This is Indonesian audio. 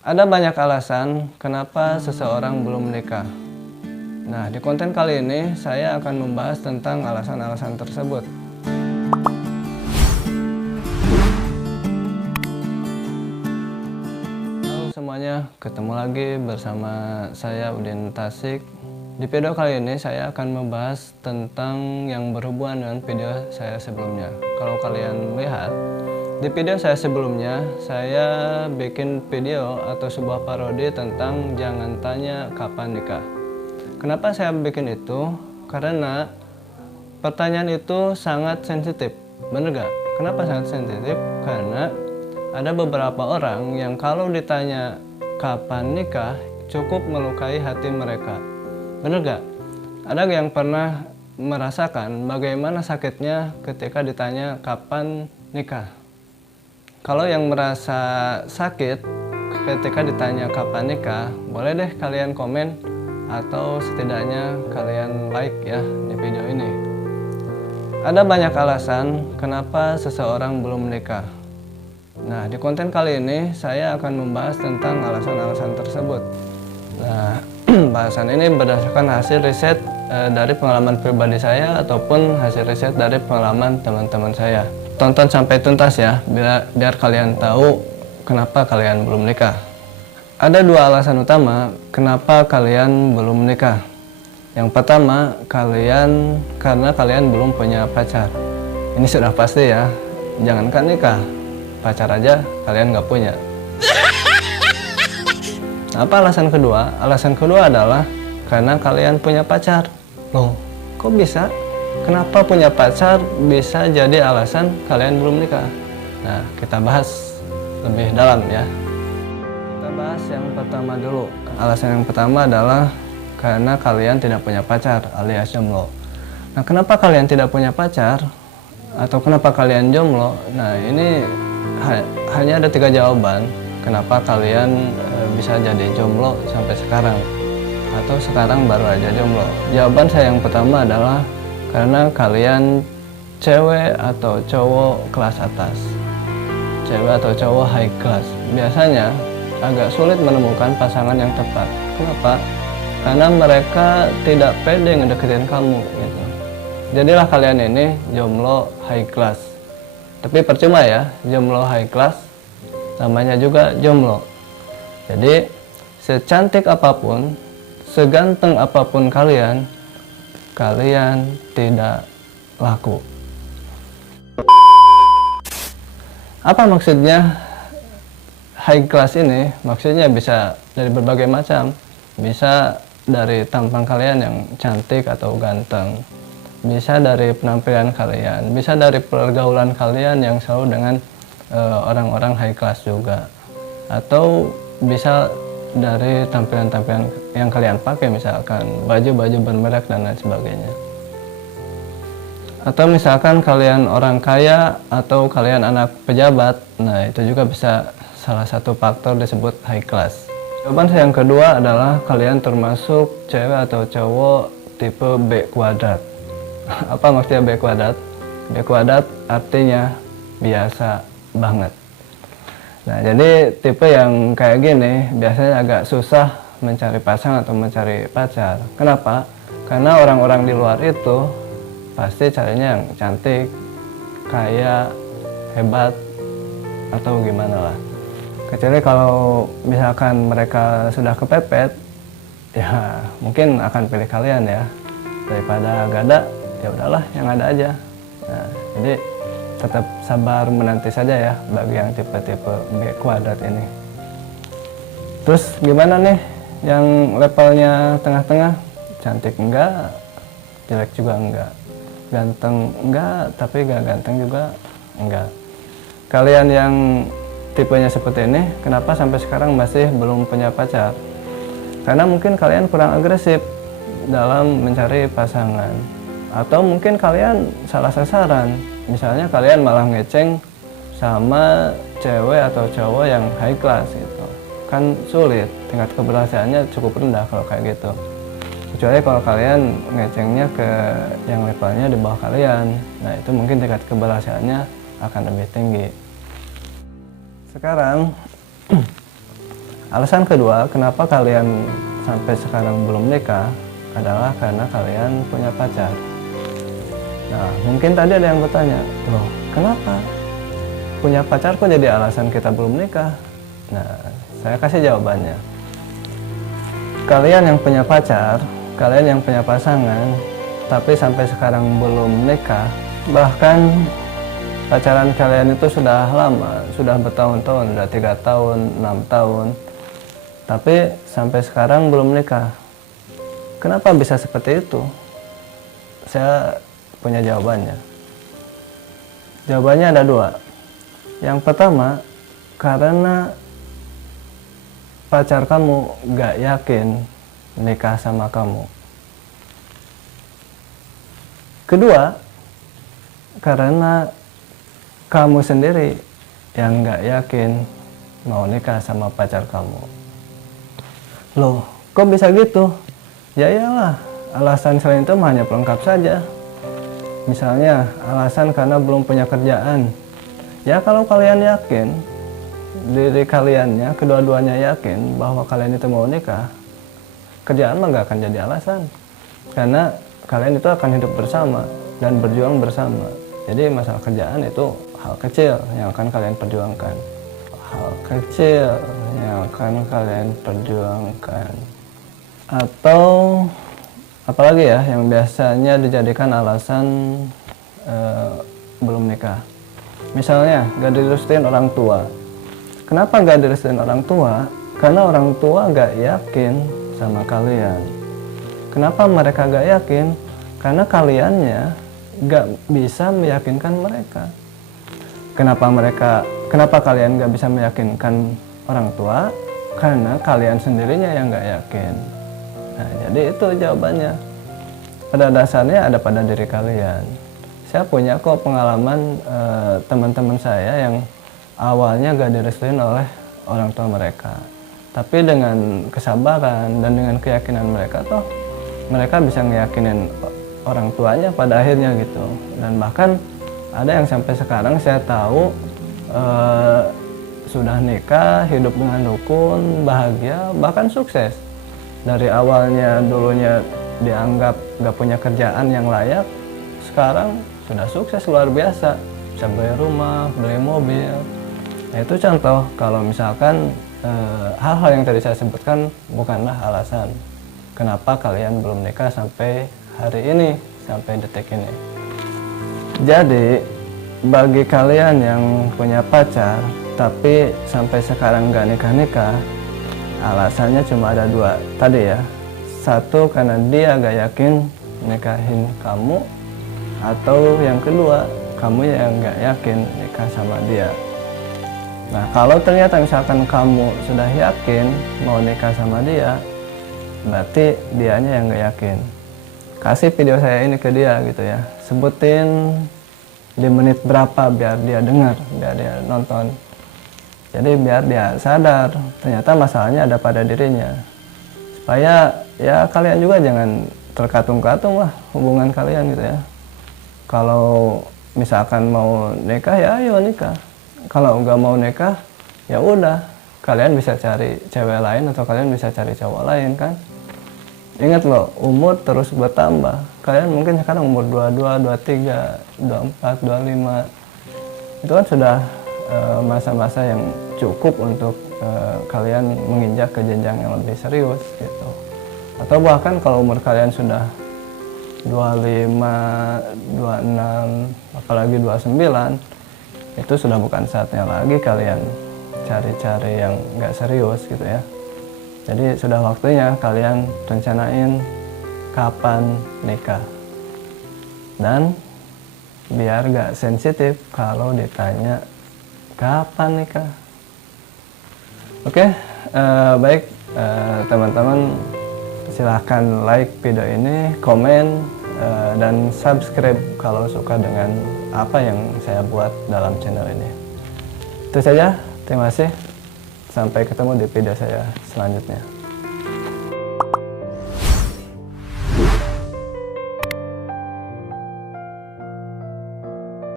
Ada banyak alasan kenapa seseorang belum menikah. Nah, di konten kali ini saya akan membahas tentang alasan-alasan tersebut. Halo semuanya, ketemu lagi bersama saya Udin Tasik. Di video kali ini saya akan membahas tentang yang berhubungan dengan video saya sebelumnya. Kalau kalian lihat, di video saya sebelumnya, saya bikin video atau sebuah parodi tentang jangan tanya kapan nikah. Kenapa saya bikin itu? Karena pertanyaan itu sangat sensitif. Bener gak? Kenapa sangat sensitif? Karena ada beberapa orang yang kalau ditanya kapan nikah, cukup melukai hati mereka. Bener gak? Ada yang pernah merasakan bagaimana sakitnya ketika ditanya kapan nikah? Kalau yang merasa sakit ketika ditanya kapan nikah, boleh deh kalian komen atau setidaknya kalian like ya di video ini. Ada banyak alasan kenapa seseorang belum menikah. Nah, di konten kali ini saya akan membahas tentang alasan-alasan tersebut. Nah, bahasan ini berdasarkan hasil riset dari pengalaman pribadi saya ataupun hasil riset dari pengalaman teman-teman saya. Tonton sampai tuntas ya, biar kalian tahu kenapa kalian belum menikah. Ada dua alasan utama kenapa kalian belum menikah. Yang pertama, karena kalian belum punya pacar. Ini sudah pasti ya, jangankan nikah, pacar aja kalian nggak punya. Apa alasan kedua? Alasan kedua adalah karena kalian punya pacar. Loh, kok bisa? Kenapa punya pacar bisa jadi alasan kalian belum nikah? Nah, kita bahas lebih dalam ya. Kita bahas yang pertama dulu. Alasan yang pertama adalah karena kalian tidak punya pacar alias jomblo. Nah, kenapa kalian tidak punya pacar? Atau kenapa kalian jomblo? Nah, ini hanya ada 3 jawaban kenapa kalian bisa jadi jomblo sampai sekarang. Atau sekarang baru aja jomblo. Jawaban saya yang pertama adalah karena kalian cewek atau cowok kelas atas, cewek atau cowok high class. Biasanya agak sulit menemukan pasangan yang tepat. Kenapa? Karena mereka tidak pede ngedeketin kamu gitu. Jadilah kalian ini jomblo high class. Tapi percuma ya, jomblo high class namanya juga jomblo. Jadi secantik apapun, seganteng apapun kalian tidak laku. Apa maksudnya high class ini? Maksudnya bisa dari berbagai macam. Bisa dari tampang kalian yang cantik atau ganteng. Bisa dari penampilan kalian. Bisa dari pergaulan kalian yang selalu dengan orang-orang high class juga. Atau bisa dari tampilan-tampilan yang kalian pakai, misalkan baju-baju bermerek dan lain sebagainya. Atau misalkan kalian orang kaya atau kalian anak pejabat, nah itu juga bisa salah satu faktor disebut high class. Jawaban saya yang kedua adalah kalian termasuk cewek atau cowok tipe B kuadrat. Apa maksudnya B kuadrat? B kuadrat artinya biasa banget. Nah, jadi tipe yang kayak gini biasanya agak susah mencari pasangan atau mencari pacar. Kenapa? Karena orang-orang di luar itu pasti carinya yang cantik, kaya, hebat, atau gimana lah. Kecuali kalau misalkan mereka sudah kepepet, ya mungkin akan pilih kalian ya. Daripada gak ada, ya udahlah yang ada aja. Nah, jadi tetap sabar menanti saja ya bagi yang tipe-tipe B kuadrat ini. Terus gimana nih yang levelnya tengah-tengah? Cantik enggak, jelek juga enggak, ganteng enggak, tapi gak ganteng juga enggak. Kalian yang tipenya seperti ini, kenapa sampai sekarang masih belum punya pacar? Karena mungkin kalian kurang agresif dalam mencari pasangan. Atau mungkin kalian salah sasaran. Misalnya kalian malah ngeceng sama cewek atau cowok yang high class gitu. Kan sulit, tingkat keberhasilannya cukup rendah kalau kayak gitu. Kecuali kalau kalian ngecengnya ke yang levelnya di bawah kalian. Nah, itu mungkin tingkat keberhasilannya akan lebih tinggi. Sekarang Alasan kedua, kenapa kalian sampai sekarang belum nikah adalah karena kalian punya pacar. Nah, mungkin tadi ada yang bertanya, loh kenapa punya pacar kok jadi alasan kita belum nikah? Nah, saya kasih jawabannya. Kalian yang punya pacar, kalian yang punya pasangan, tapi sampai sekarang belum nikah, bahkan pacaran kalian itu sudah lama, sudah bertahun-tahun, sudah 3 tahun, 6 tahun, tapi sampai sekarang belum nikah. Kenapa bisa seperti itu? Saya punya jawabannya. Jawabannya ada 2. Yang pertama, karena pacar kamu gak yakin nikah sama kamu. Kedua, karena kamu sendiri yang gak yakin mau nikah sama pacar kamu. Loh, kok bisa gitu? Ya iyalah, alasan selain itu hanya pelengkap saja. Misalnya, alasan karena belum punya kerjaan. Ya kalau kalian yakin, diri kaliannya, kedua-duanya yakin bahwa kalian itu mau nikah, kerjaan mah gak akan jadi alasan. Karena kalian itu akan hidup bersama dan berjuang bersama. Jadi masalah kerjaan itu hal kecil yang akan kalian perjuangkan. Hal kecil yang akan kalian perjuangkan. Atau apalagi ya yang biasanya dijadikan alasan belum nikah. Misalnya gak direstuin orang tua. Kenapa gak direstuin orang tua? Karena orang tua gak yakin sama kalian. Kenapa mereka gak yakin? Karena kaliannya gak bisa meyakinkan mereka. Kenapa kalian gak bisa meyakinkan orang tua? Karena kalian sendirinya yang gak yakin. Nah, jadi itu jawabannya. Pada dasarnya ada pada diri kalian. Saya punya kok pengalaman teman-teman saya yang awalnya gak direstuin oleh orang tua mereka. Tapi dengan kesabaran dan dengan keyakinan mereka toh mereka bisa ngeyakinin orang tuanya pada akhirnya gitu. Dan bahkan ada yang sampai sekarang saya tahu sudah nikah, hidup dengan rukun, bahagia, bahkan sukses. Dari awalnya dulunya dianggap gak punya kerjaan yang layak, sekarang sudah sukses luar biasa, bisa beli rumah, beli mobil. Nah, itu contoh kalau misalkan hal-hal yang tadi saya sebutkan bukanlah alasan kenapa kalian belum nikah sampai hari ini, sampai detik ini. Jadi bagi kalian yang punya pacar tapi sampai sekarang gak nikah-nikah, alasannya cuma ada 2 tadi ya. Satu, karena dia gak yakin nikahin kamu. Atau yang kedua, kamu yang gak yakin nikah sama dia. Nah, kalau ternyata misalkan kamu sudah yakin mau nikah sama dia, berarti dianya yang gak yakin. Kasih video saya ini ke dia gitu ya. Sebutin di menit berapa biar dia dengar, biar dia nonton. Jadi biar dia sadar ternyata masalahnya ada pada dirinya. Supaya ya kalian juga jangan terkatung-katung lah hubungan kalian gitu ya. Kalau misalkan mau nikah ya ayo nikah. Kalau nggak mau nikah ya udah, kalian bisa cari cewek lain atau kalian bisa cari cowok lain kan. Ingat loh, umur terus bertambah. Kalian mungkin sekarang umur 22, 23, 24, 25. Itu kan sudah masa-masa yang cukup untuk kalian menginjak ke jenjang yang lebih serius gitu. Atau bahkan kalau umur kalian sudah 25, 26, apalagi 29, itu sudah bukan saatnya lagi kalian cari-cari yang nggak serius gitu ya. Jadi sudah waktunya kalian rencanain kapan nikah. Dan biar nggak sensitif kalau ditanya kapan nikah. Oke, baik teman-teman. Silahkan like video ini, komen, dan subscribe kalau suka dengan apa yang saya buat dalam channel ini. Itu saja, terima kasih. Sampai ketemu di video saya selanjutnya.